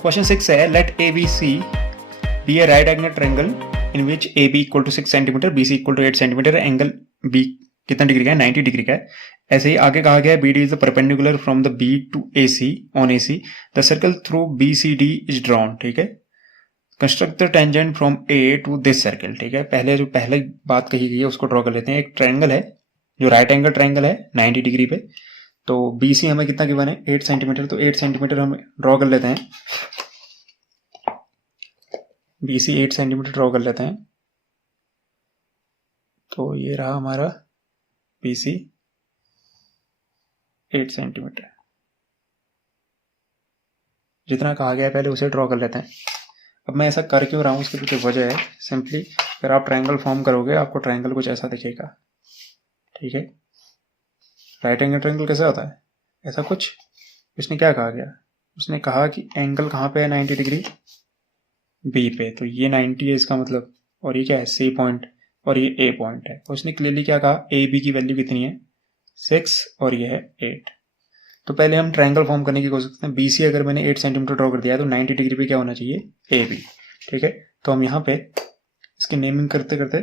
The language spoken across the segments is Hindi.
क्वेश्चन 6 है, let A B C B A right angle triangle in which A B equal to 6 centimetre, B C equal to 8 centimetre, angle B कितना डिग्री का है, 90 डिग्री का है। ऐसे ही आगे कहा गया है, B D is the perpendicular from the B to A C on A C, the circle through B C D is drawn. ठीक है, construct the tangent from A to this circle. ठीक है, पहले बात कही गई है उसको ड्रॉ कर लेते हैं। एक ट्रायंगल है जो राइट एंगल ट्रायंगल है 90 डिग्री पे, तो बी सी हमें कितना गिवन है, 8 सेंटीमीटर, तो 8 सेंटीमीटर हम ड्रॉ कर लेते हैं। बी सी 8 सेंटीमीटर ड्रॉ कर लेते हैं। तो ये रहा हमारा बी सी 8 सेंटीमीटर, जितना कहा गया है पहले उसे ड्रॉ कर लेते हैं। अब मैं ऐसा कर क्यों रहा हूँ, उसके पीछे वजह है सिंपली, अगर आप ट्रायंगल फॉर्म करोगे आपको ट्रायंगल कुछ ऐसा दिखेगा। ठीक है, राइट एंगल ट्रायंगल कैसा होता है, ऐसा कुछ। इसने क्या कहा गया, उसने कहा कि एंगल कहाँ पे है, 90 डिग्री बी पे, तो ये 90 है इसका मतलब, और ये क्या है, सी पॉइंट, और ये ए पॉइंट है। उसने क्लियरली क्या कहा, ए बी की वैल्यू कितनी है, 6 और ये है 8। तो पहले हम ट्रायंगल फॉर्म करने की कोशिश करते हैं। बी सी अगर मैंने 8 सेंटीमीटर ड्रॉ कर दिया है तो 90 डिग्री पे क्या होना चाहिए, ए बी। ठीक है, तो हम यहाँ पे इसकी नेमिंग करते करते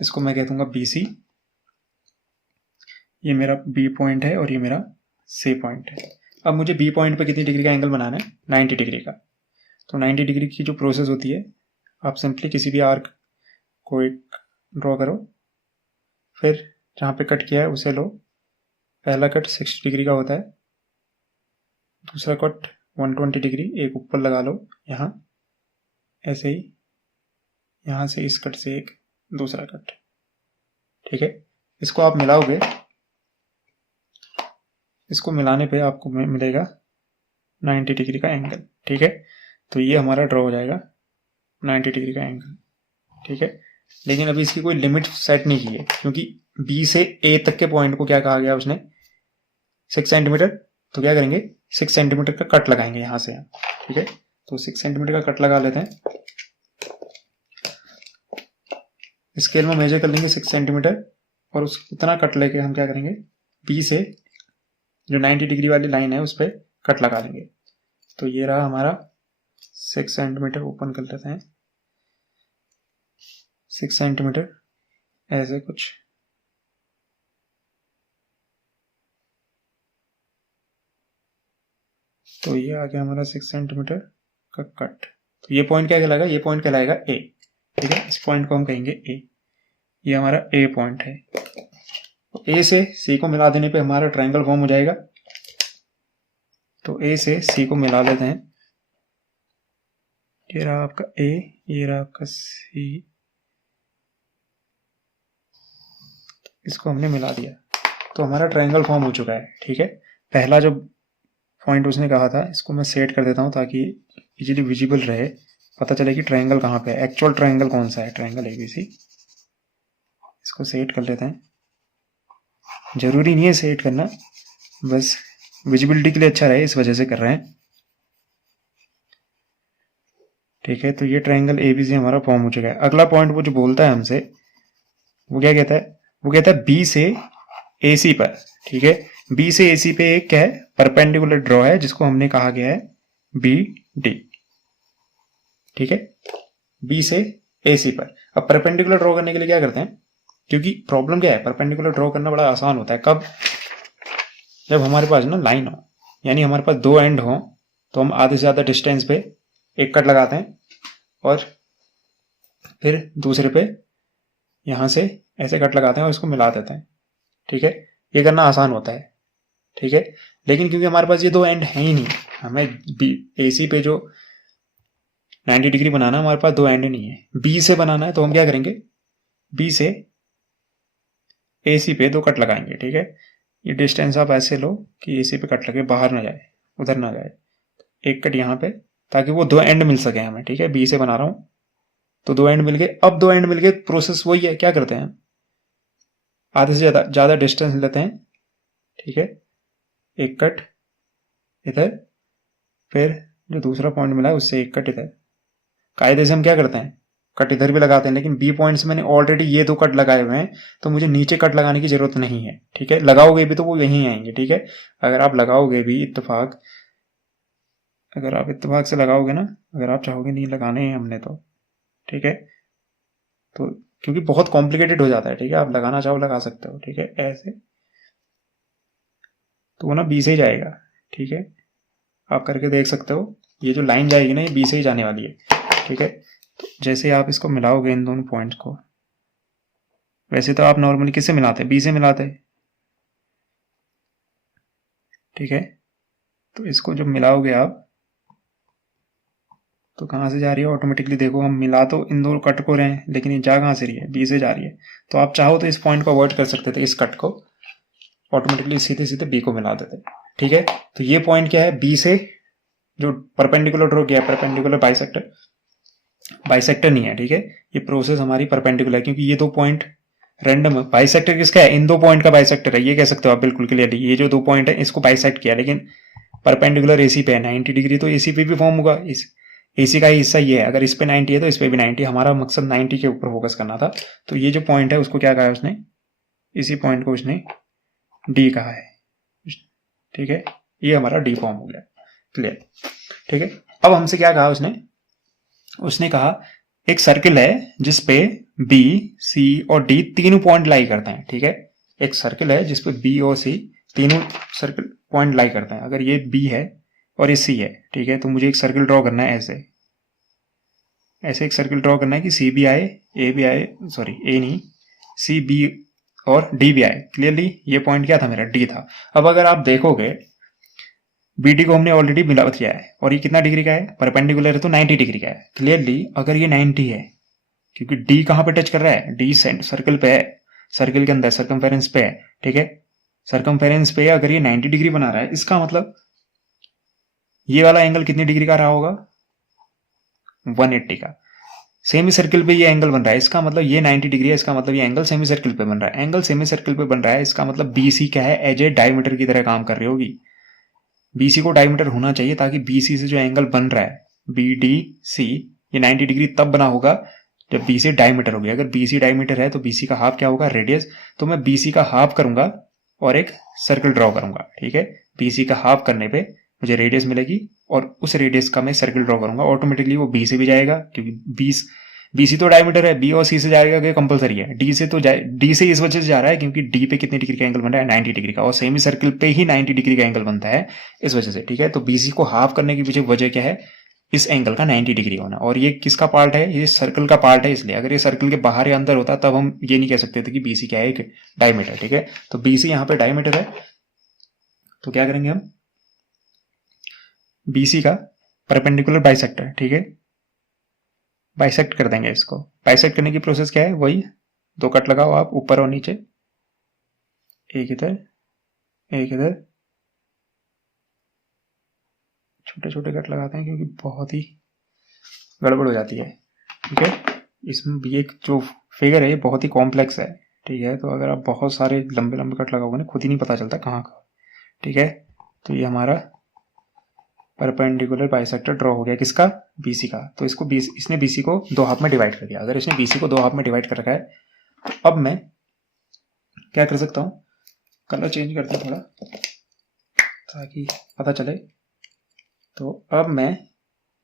इसको मैं कह दूंगा बी सी, ये मेरा बी पॉइंट है और ये मेरा सी पॉइंट है। अब मुझे बी पॉइंट पे कितनी डिग्री का एंगल बनाना है, 90 डिग्री का। तो 90 डिग्री की जो प्रोसेस होती है, आप सिंपली किसी भी आर्क को एक ड्रॉ करो, फिर जहाँ पे कट किया है उसे लो। पहला कट 60 डिग्री का होता है, दूसरा कट 120 डिग्री, एक ऊपर लगा लो यहाँ, ऐसे ही यहाँ से इस कट से एक दूसरा कट। ठीक है, इसको आप मिलाओगे, इसको मिलाने पे आपको मिलेगा 90 डिग्री का एंगल। ठीक है, तो ये हमारा ड्रॉ हो जाएगा 90 डिग्री का एंगल। ठीक है, लेकिन अभी इसकी कोई लिमिट सेट नहीं की है, क्योंकि बी से ए तक के पॉइंट को क्या कहा गया उसने, 6 सेंटीमीटर। तो क्या करेंगे, 6 सेंटीमीटर का कट लगाएंगे यहाँ से। ठीक है, तो 6 सेंटीमीटर का कट लगा लेते हैं। स्केल में मेजर कर लेंगे 6 सेंटीमीटर, और उस उतना कट लेके हम क्या करेंगे, बी से जो 90 डिग्री वाली लाइन है उस पर कट लगा लेंगे। तो ये रहा हमारा 6 सेंटीमीटर, ओपन कर लेते हैं, 6 सेंटीमीटर ऐसे कुछ। तो ये आ गया हमारा 6 सेंटीमीटर का कट। तो ये पॉइंट क्या कहलाएगा, ये पॉइंट कहलाएगा ए। ठीक है, इस पॉइंट को हम कहेंगे ए, ये हमारा ए पॉइंट है। तो ए से सी को मिला देने पे हमारा ट्रायंगल फॉर्म हो जाएगा। तो ए से सी को मिला लेते हैं, ये रहा आपका ए, ये रहा आपका सी, इसको हमने मिला दिया, तो हमारा ट्रायंगल फॉर्म हो चुका है। ठीक है, पहला जो पॉइंट उसने कहा था इसको मैं सेट कर देता हूँ ताकि इजीली विजिबल रहे, पता चले कि ट्रायंगल कहाँ पे है, एक्चुअल ट्रायंगल कौन सा है, ट्रायंगल एबीसी। इसको सेट कर लेते हैं, जरूरी नहीं है सेट करना, बस विजिबिलिटी के लिए अच्छा रहे इस वजह से कर रहे हैं। ठीक है, तो ये ट्रायंगल एबीसी हमारा फॉर्म हो चुका है। अगला पॉइंट वो जो बोलता है हमसे, वो क्या कहता है, वो कहता है बी से ए सी पर। ठीक है, बी से ए सी पे एक क्या है, परपेंडिकुलर ड्रॉ है, जिसको हमने कहा गया है बी डी। ठीक है, बी से ए सी पर। अब परपेंडिकुलर ड्रॉ करने के लिए क्या करते हैं, क्योंकि प्रॉब्लम क्या है, परपेंडिकुलर ड्रॉ करना बड़ा आसान होता है। कब, जब हमारे पास ना लाइन हो, यानी हमारे पास दो एंड हो, तो हम आधे से ज्यादा डिस्टेंस पे एक कट लगाते हैं और फिर दूसरे पे यहां से ऐसे कट लगाते हैं और इसको मिला देते हैं। ठीक है, ये करना आसान होता है। ठीक है, लेकिन क्योंकि हमारे पास ये दो एंड है ही नहीं, हमें ए सी पे जो 90 डिग्री बनाना है, हमारे पास दो एंड नहीं है, बी से बनाना है, तो हम क्या करेंगे, बी से ए सी पे दो कट लगाएंगे। ठीक है, ये डिस्टेंस आप ऐसे लो कि ए सी पे कट लगे, बाहर ना जाए, उधर ना जाए, एक कट यहाँ पे, ताकि वो दो एंड मिल सके हमें। ठीक है, बी से बना रहा हूं तो दो एंड मिल गए। अब दो एंड मिल गए, प्रोसेस वही है, क्या करते हैं, आधे से ज्यादा डिस्टेंस लेते हैं। ठीक है, एक कट इधर, फिर जो दूसरा पॉइंट मिला है उससे एक कट इधर। कायदे से हम क्या करते हैं, कट इधर भी लगाते हैं, लेकिन बी पॉइंट से मैंने ऑलरेडी ये दो कट लगाए हुए हैं, तो मुझे नीचे कट लगाने की जरूरत नहीं है। ठीक है, लगाओगे भी तो वो यहीं आएंगे। ठीक है, अगर आप लगाओगे भी इत्तेफाक अगर आप इत्तेफाक से लगाओगे ना, अगर आप चाहोगे नहीं लगाने हैं हमने तो ठीक है, तो क्योंकि बहुत कॉम्प्लिकेटेड हो जाता है, ठीक है, आप लगाना चाहो लगा सकते हो, ठीक है, ऐसे तो वो ना बी से ही जाएगा, ठीक है, आप करके देख सकते हो, ये जो लाइन जाएगी ना ये बी से ही जाने वाली है, ठीक है। तो जैसे आप इसको मिलाओगे इन दोनों पॉइंट्स को, वैसे तो आप नॉर्मली किससे मिलाते हैं, बी से मिलाते हैं, ठीक है, तो इसको जब मिलाओगे आप तो कहाँ से जा रही है ऑटोमेटिकली, देखो हम मिला तो इन दोनों कट को रहे हैं, लेकिन ये जा कहाँ से रही है, बी से जा रही है। तो आप चाहो तो इस पॉइंट को अवॉइड कर सकते थे, इस कट को ऑटोमेटिकली सीधे सीधे बी को मिला देते, ठीक है। तो ये पॉइंट क्या है, बी से जो परपेंडिकुलर ड्रॉ किया, परपेंडिकुलर बाइसेक्टर, बाइसेक्टर नहीं है, ठीक है, ये प्रोसेस हमारी परपेंडिकुलर है, क्योंकि ये दो पॉइंट रैंडम है। बाइसेक्टर किसका है, इन दो पॉइंट का बाइसेक्टर है, ये कह सकते हो आप बिल्कुल क्लियरली, ये जो दो पॉइंट है इसको बाइसेक्ट किया, लेकिन परपेंडिकुलर एसी पे है 90 डिग्री, तो एसी पे भी फॉर्म होगा, इस एसी का ही हिस्सा ये है, अगर इस पे 90 है तो इस पे भी 90, हमारा मकसद 90 के ऊपर फोकस करना था। तो ये जो पॉइंट है उसको क्या कहा है उसने, इसी पॉइंट को उसने डी कहा है, ठीक है, ये हमारा डी फॉर्म हो गया, क्लियर, ठीक है। अब हमसे क्या कहा उसने, उसने कहा एक सर्किल है जिसपे बी, सी और डी तीनों पॉइंट लाई करते हैं, ठीक है, एक सर्किल है जिसपे बी और सी तीनों सर्किल पॉइंट लाई करते हैं। अगर ये बी है और ये सी है, ठीक है, तो मुझे एक सर्किल ड्रॉ करना है, ऐसे ऐसे एक सर्किल ड्रॉ करना है कि सी भी आए, ए भी आए, सॉरी ए नहीं, सी बी और डी भी आए, क्लियरली ये पॉइंट क्या था मेरा, डी था। अब अगर आप देखोगे बी डी को हमने ऑलरेडी मिला किया है, और ये कितना डिग्री का है, परपेंडिकुलर है तो 90 डिग्री का है, क्लियरली अगर ये 90 है, क्योंकि डी कहां पे टच कर रहा है, डी सर्कल पे है, सर्कल के अंदर सर्कमफेरेंस पे है, ठीक है, सर्कमफेरेंस पे अगर ये 90 डिग्री बना रहा है, इसका मतलब ये वाला एंगल कितनी डिग्री का रहा होगा, 180 का। सेमी सर्किल पे ये एंगल बन रहा है, इसका मतलब ये 90 डिग्री है, इसका मतलब ये एंगल सेमी सर्किल पे बन रहा है, एंगल सेमी सर्किल पे बन रहा है, इसका मतलब बीसी क्या है, एज ए डायमीटर की तरह काम कर रही होगी। बीसी को डायमीटर होना चाहिए, ताकि बीसी से जो एंगल बन रहा है बी डी सी, ये 90 डिग्री तब बना होगा जब बीसी डायमीटर होगी। अगर बीसी डायमीटर है तो बीसी का हाफ क्या होगा, रेडियस, तो मैं बीसी का हाफ करूंगा और एक सर्कल ड्रॉ करूंगा, ठीक है, बीसी का हाफ करने पे मुझे रेडियस मिलेगी, और उस रेडियस का मैं सर्कल ड्रॉ करूंगा, ऑटोमेटिकली वो बी से भी जाएगा, क्योंकि बीसी तो डायमीटर है, बी और सी से जाएगा, कि कंपलसरी है, डी से तो डी से इस वजह से जा रहा है क्योंकि डी पे कितने डिग्री का एंगल बन रहा है, 90 डिग्री का, और सेमी सर्किल पे ही 90 डिग्री का एंगल बनता है, इस वजह से, ठीक है। तो बीसी को हाफ करने की पीछे वजह क्या है, इस एंगल का 90 डिग्री होना, और ये किसका पार्ट है, ये सर्कल का पार्ट है, इसलिए अगर ये सर्कल के बाहर या अंदर होता तब हम ये नहीं कह सकते थे कि बीसी क्या है, एक डायमीटर, ठीक है। तो बीसी यहाँ पे डायमीटर है, तो क्या करेंगे हम, बीसी का परपेंडिकुलर बाइसेक्टर, ठीक है, बाइसेक्ट कर देंगे इसको। बाइसेक्ट करने की प्रोसेस क्या है, वही दो कट लगाओ आप ऊपर और नीचे, एक इधर एक इधर, छोटे छोटे कट लगाते हैं क्योंकि बहुत ही गड़बड़ हो जाती है, ठीक है। इसमें भी एक जो फिगर है ये बहुत ही कॉम्प्लेक्स है, ठीक है, तो अगर आप बहुत सारे लंबे लंबे कट लगाओगे ना, खुद ही नहीं पता चलता कहाँ का, ठीक है। तो ये हमारा परपेंडिकुलर बाइसेक्टर ड्रॉ हो गया, किसका, बीसी का। तो इसको इसने बीसी को दो हाफ में डिवाइड कर दिया। अगर इसने बीसी को दो हाफ में डिवाइड कर रखा है, तो अब मैं क्या कर सकता हूँ, कलर चेंज करता हूँ थोड़ा ताकि पता चले। तो अब मैं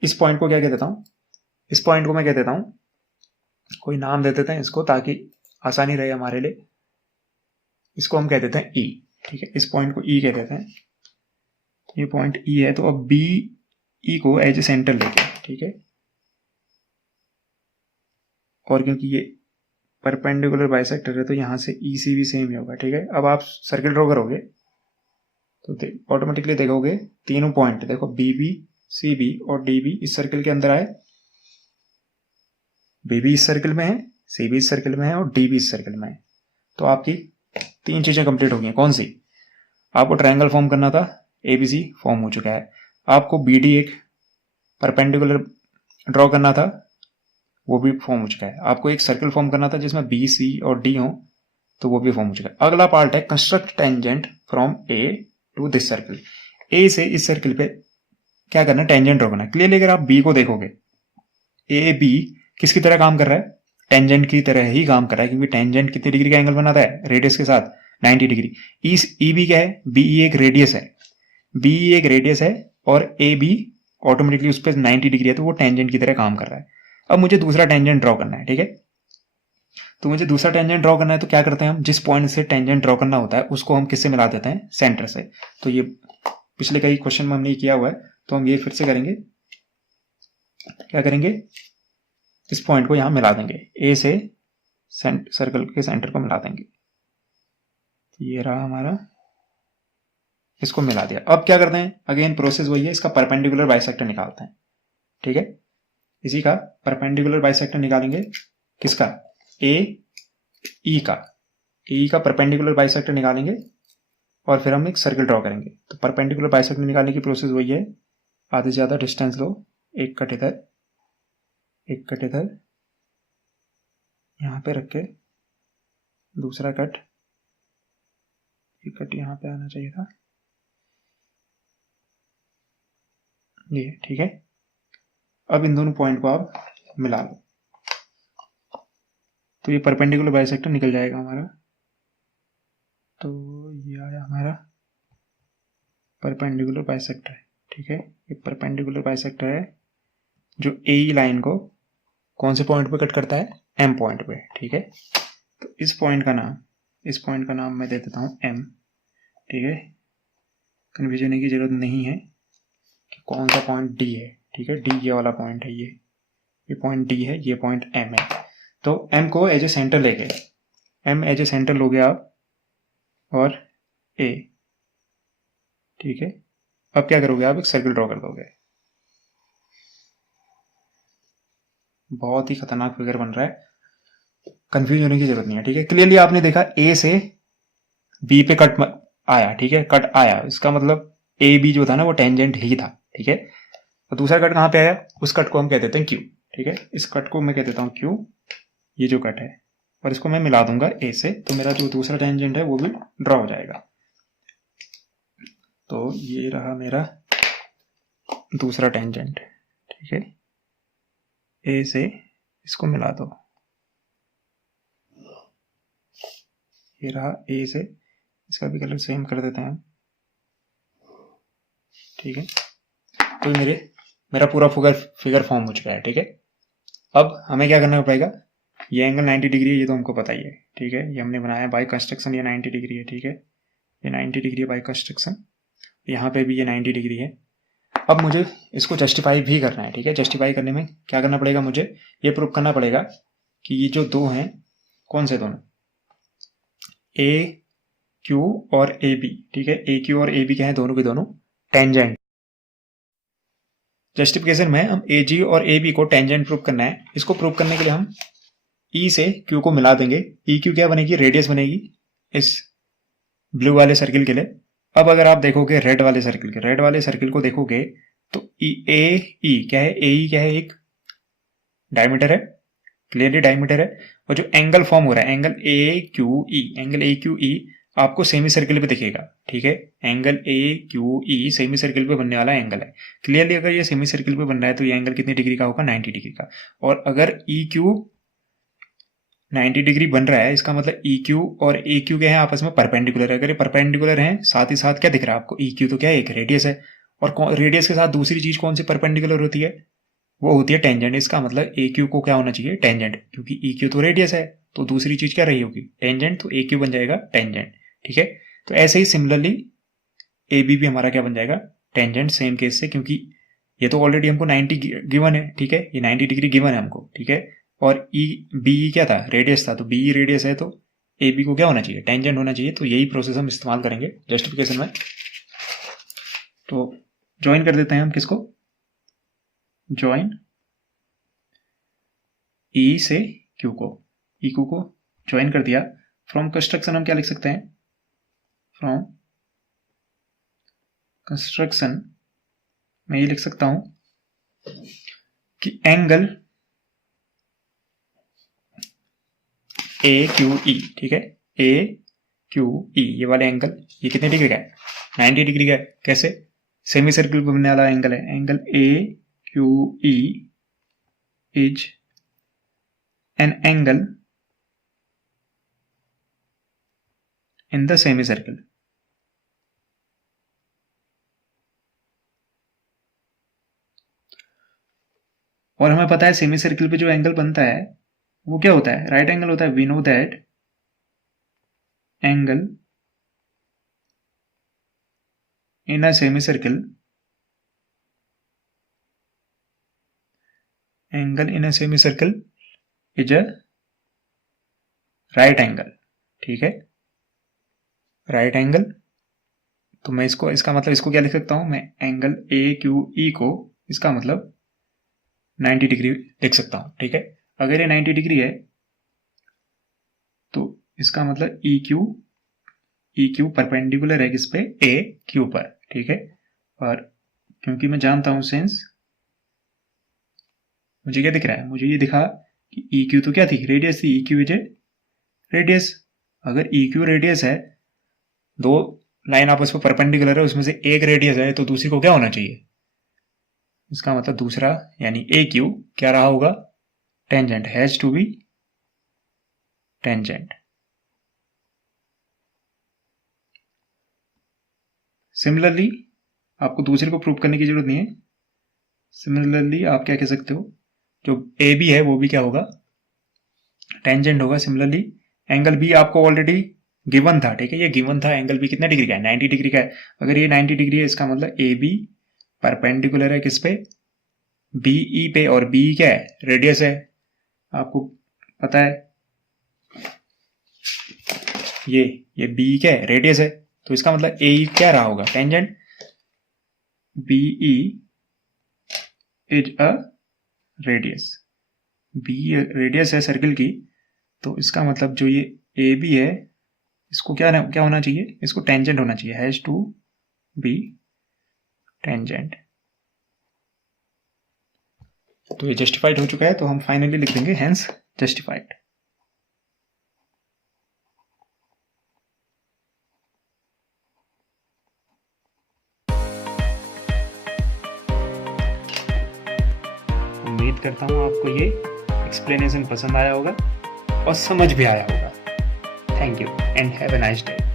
इस पॉइंट को क्या कह देता हूँ, इस पॉइंट को मैं कह देता हूँ, कोई नाम दे देते हैं इसको ताकि आसानी रहे हमारे लिए, इसको हम कह देते हैं ई, ठीक है, इस पॉइंट को ई कह देते हैं, ये पॉइंट ई है। तो अब बी ई को एज ए सेंटर लेके, ठीक है, और क्योंकि ये परपेंडिकुलर बाइसेक्टर है तो यहां से ई सी भी सेम ही होगा, ठीक है। अब आप सर्किल ड्रॉ करोगे तो ऑटोमेटिकली देखोगे तीनों पॉइंट, देखो बी बी, सी बी और डी बी इस सर्किल के अंदर आए, बी भी इस सर्किल में है, सी भी इस सर्किल में है और डी भी इस सर्किल में है। तो आपकी तीन चीजें कंप्लीट हो गई। कौन सी, आपको ट्रायंगल फॉर्म करना था, एबीसी फॉर्म हो चुका है, आपको बीडी एक परपेंडिकुलर ड्रॉ करना था, वो भी फॉर्म हो चुका है, आपको एक सर्किल फॉर्म करना था जिसमें बी सी और डी हो, तो वो भी फॉर्म हो चुका है। अगला पार्ट है construct tangent from A to this circle, A से इस सर्किल पे क्या करना है, टेंजेंट ड्रॉ करना है। क्लियरली अगर आप बी को देखोगे, ए बी किसकी तरह काम कर रहा है, टेंजेंट की तरह ही काम कर रहा है, क्योंकि टेंजेंट कितनी डिग्री का एंगल बनाता है, रेडियस के साथ 90 डिग्री। ई बी क्या है, बी एक रेडियस है, बी एक रेडियस है और ए बी ऑटोमेटिकली उस पर 90 डिग्री है तो वो टेंजेंट की तरह काम कर रहा है। अब मुझे दूसरा टेंजेंट ड्रॉ करना है, ठीक है। तो मुझे दूसरा टेंजेंट ड्रॉ करना है तो क्या करते हैं हम, जिस पॉइंट से टेंजेंट ड्रॉ करना होता है उसको हम किससे मिला देते हैं, सेंटर से। तो ये पिछले कई क्वेश्चन में हमने किया हुआ है, तो हम ये फिर से करेंगे। क्या करेंगे, इस पॉइंट को यहां मिला देंगे, ए से सर्कल के सेंटर को मिला देंगे। ये रहा हमारा, इसको मिला दिया। अब क्या करते हैं, अगेन प्रोसेस वही है, इसका परपेंडिकुलर बाइसेक्टर निकालते हैं, ठीक है। इसी का परपेंडिकुलर बाइसेक्टर निकालेंगे, किसका, ए ई का, ई का परपेंडिकुलर बाइसेक्टर निकालेंगे और फिर हम एक सर्कल ड्रॉ करेंगे। तो परपेंडिकुलर बाइसेक्टर निकालने की प्रोसेस वही है, आधे से ज़्यादा डिस्टेंस लो, एक कट इधर, एक कट इधर, यहाँ पे रख के दूसरा कट, एक कट यहाँ पे आना चाहिए था, ये ठीक है। अब इन दोनों पॉइंट को आप मिला लो तो ये परपेंडिकुलर बाइसेक्टर निकल जाएगा हमारा। तो ये आया हमारा परपेंडिकुलर बाइसेक्टर, ठीक है। ये परपेंडिकुलर बाइसेक्टर है जो ए लाइन को कौन से पॉइंट पे कट करता है, एम पॉइंट पे, ठीक है। तो इस पॉइंट का नाम मैं दे देता हूँ एम, ठीक है। कन्फ्यूजन होने की जरूरत नहीं है कि कौन सा पॉइंट डी है, ठीक है। डी ये वाला पॉइंट है, ये पॉइंट डी है, ये पॉइंट एम है। तो एम को एज ए सेंटर लेके, एम एज ए सेंटर लोगे आप और ए, ठीक है। अब क्या करोगे आप, एक सर्कल ड्रॉ कर दोगे। बहुत ही खतरनाक फिगर बन रहा है, कंफ्यूज होने की जरूरत नहीं है, ठीक है। क्लियरली आपने देखा ए से बी पे कट आया, ठीक है, कट आया, इसका मतलब ए बी जो था ना वो टेंजेंट ही था, ठीक है। तो दूसरा कट कहाँ पे आया, उस कट को हम कह देते हैं क्यू, ठीक है। इस कट को मैं कह देता हूँ क्यू, ये जो कट है, और इसको मैं मिला दूंगा ए से, तो मेरा जो दूसरा टेंजेंट है वो भी ड्रॉ हो जाएगा। तो ये रहा मेरा दूसरा टेंजेंट, ठीक है। ए से इसको मिला दो, ये रहा ए से, इसका भी कलर सेम कर देते हैं हम, ठीक है। तो मेरा पूरा फिगर फॉर्म हो चुका है, ठीक है। अब हमें क्या करना पड़ेगा, ये एंगल 90 डिग्री है, ये तो हमको पता ही है, ठीक है। ये हमने बनाया बाय कंस्ट्रक्शन, ये 90 डिग्री है, ठीक है। ये 90 डिग्री है बाय कंस्ट्रक्शन, यहाँ पे भी ये 90 डिग्री है। अब मुझे इसको जस्टिफाई भी करना है, ठीक है। जस्टिफाई करने में क्या करना पड़ेगा, मुझे ये प्रूव करना पड़ेगा कि ये जो दो हैं, कौन से दोनों, ए क्यू और ए बी, ठीक है। ए क्यू और ए बी क्या है, दोनों के दोनों टेंजेंट। जस्टिफिकेशन में हम ए जी और ए बी को टेंजेंट प्रूव करना है। इसको प्रूव करने के लिए हम ई से क्यू को मिला देंगे। ई क्यू क्या बनेगी, रेडियस बनेगी इस ब्लू वाले सर्किल के लिए। अब अगर आप देखोगे रेड वाले सर्किल को देखोगे तो ए क्या है, ए ई क्या है, एक डायमीटर है, क्लियरली डायमीटर है। और जो एंगल फॉर्म हो रहा है, एंगल ए क्यू ई आपको सेमी सर्किल पे दिखेगा, ठीक है। Angle A Q E semi circle पे बनने वाला एंगल है। क्लियरली अगर ये सेमी सर्किल पे बन रहा है तो ये एंगल कितनी डिग्री का होगा, 90 डिग्री का। और अगर ई क्यू 90 डिग्री बन रहा है, इसका मतलब ई क्यू और ए क्यू क्या है, आपस में परपेंडिकुलर है। अगर ये परपेंडिकुलर है, साथ ही साथ क्या दिख रहा है आपको, ई क्यू तो क्या है, एक रेडियस है। और रेडियस के साथ दूसरी चीज कौन सी परपेंडिकुलर होती है, वो होती है टेंजेंट। इसका मतलब ए क्यू को क्या होना चाहिए, टेंजेंट, क्योंकि ई क्यू तो रेडियस है, तो दूसरी चीज क्या रही होगी, टेंजेंट। तो ए क्यू बन जाएगा टेंजेंट, ठीक है। तो ऐसे ही सिमिलरली ए बी भी हमारा क्या बन जाएगा, टेंजेंट, सेम केस से, क्योंकि ये तो ऑलरेडी हमको 90 गिवन है, ठीक है। ये 90 डिग्री गिवन है हमको, ठीक है। और ई बी क्या था, रेडियस था, तो बी रेडियस है, तो ए बी को क्या होना चाहिए, टेंजेंट होना चाहिए। तो यही प्रोसेस हम इस्तेमाल करेंगे जस्टिफिकेशन में। तो ज्वाइन कर देते हैं हम किसको, ज्वाइन ई से क्यू को, ई क्यू को ज्वाइन कर दिया। फ्रॉम कंस्ट्रक्शन हम क्या लिख सकते हैं, फ्रॉम कंस्ट्रक्शन मैं ये लिख सकता हूं कि एंगल ए क्यू ई, ठीक है, ए क्यू ई ये वाले एंगल, ये कितने डिग्री का है, 90 डिग्री का है। कैसे, सेमी सर्किल पे बनने वाला एंगल है। Angle A Q E is an angle in the semi circle, और हमें पता है सेमी सर्किल पे जो एंगल बनता है वो क्या होता है, राइट एंगल होता है। We know that angle in a semicircle, angle in a semicircle is a right angle. ठीक है, राइट एंगल। तो मैं इसको, इसका मतलब इसको क्या लिख सकता हूं मैं, एंगल ए क्यू ई को इसका मतलब 90 डिग्री लिख सकता हूं। ठीक है, अगर ये 90 डिग्री है तो इसका मतलब ई क्यू परपेंडिकुलर है किस पे, ए क्यू पर। ठीक है, और क्योंकि मैं जानता हूं सेंस, मुझे क्या दिख रहा है, मुझे ये दिखा कि ई क्यू तो क्या थी, रेडियस थी। E Q is a radius. अगर ई क्यू रेडियस है, दो लाइन आपस में परपेंडिकुलर है, उसमें से एक रेडियस है तो दूसरी को क्या होना चाहिए, इसका मतलब दूसरा यानी ए क्यू क्या रहा होगा, tangent, has to be tangent. Similarly आपको दूसरे को प्रूव करने की जरूरत नहीं है। सिमिलरली आप क्या कह सकते हो, जो ए बी है वो भी क्या होगा, टेंजेंट होगा। सिमिलरली एंगल बी आपको ऑलरेडी गिवन था। ठीक है, ये गिवन था, एंगल बी कितना डिग्री का है, 90 डिग्री का है। अगर ये 90 डिग्री है, इसका मतलब ए बी परपेंडिकुलर है किस पे, बी ई पे, और बी क्या है, रेडियस है। आपको पता है ये बी क्या है, रेडियस है। तो इसका मतलब ए क्या रहा होगा, tangent. B E is a radius, B radius है सर्किल की। तो इसका मतलब जो ये ए बी है, इसको क्या होना चाहिए, इसको टेंजेंट होना चाहिए, हैज टू बी टेंजेंट। तो ये जस्टिफाइड हो चुका है, तो हम फाइनली लिख देंगे हेंस जस्टिफाइड। उम्मीद करता हूं आपको ये एक्सप्लेनेशन पसंद आया होगा और समझ भी आया होगा। Thank you and have a nice day.